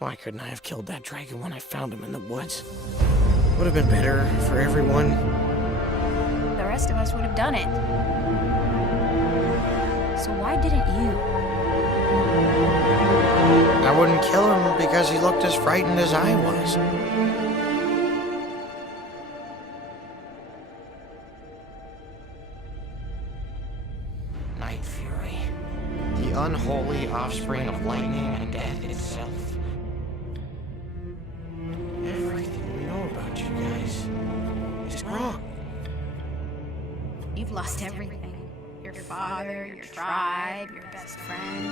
Why couldn't I have killed that dragon when I found him in the woods? Would have been better for everyone. The rest of us would have done it. So why didn't you? I wouldn't kill him because he looked as frightened as I was. Night Fury. The unholy offspring of lightning and death itself. Everything we know about you guys is wrong. You've lost everything. Your father, your tribe, your best friend.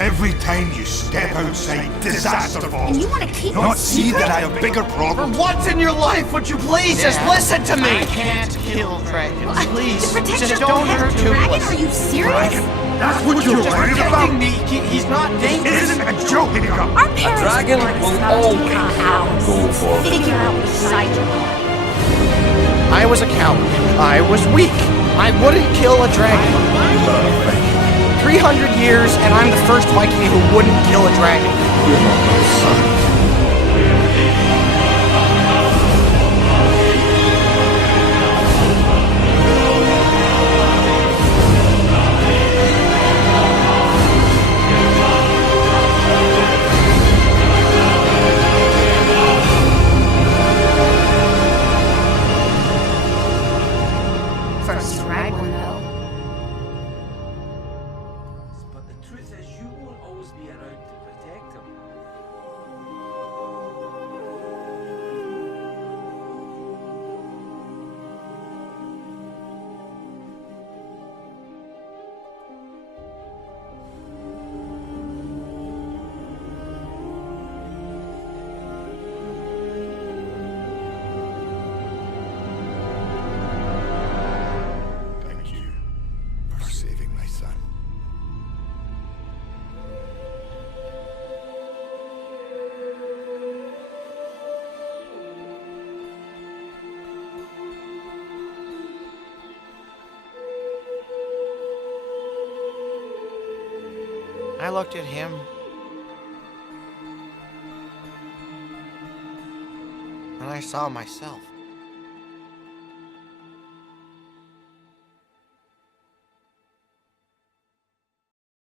Every time you step outside, disaster falls. And you want to keep Not see that I have bigger For problems? once in your life, would you please just listen to me? I can't kill dragons, please. To protect Just your don't hurt dragon? Toothless. Are you serious? Dragon? That's what you're Just worried protecting about? me. He's not It dangerous. isn't a joke, Hiccup. Our parents dragon warned us will about always taking ours. go for Figure out which side you're on. I was a coward. I was weak. I wouldn't kill a dragon. 300 years, and I'm the first Viking who wouldn't kill a dragon. You're not my son. First to ride one, though. But the truth is, you won't always be around to protect him. Thank you for saving my son. I looked at him. And I saw myself.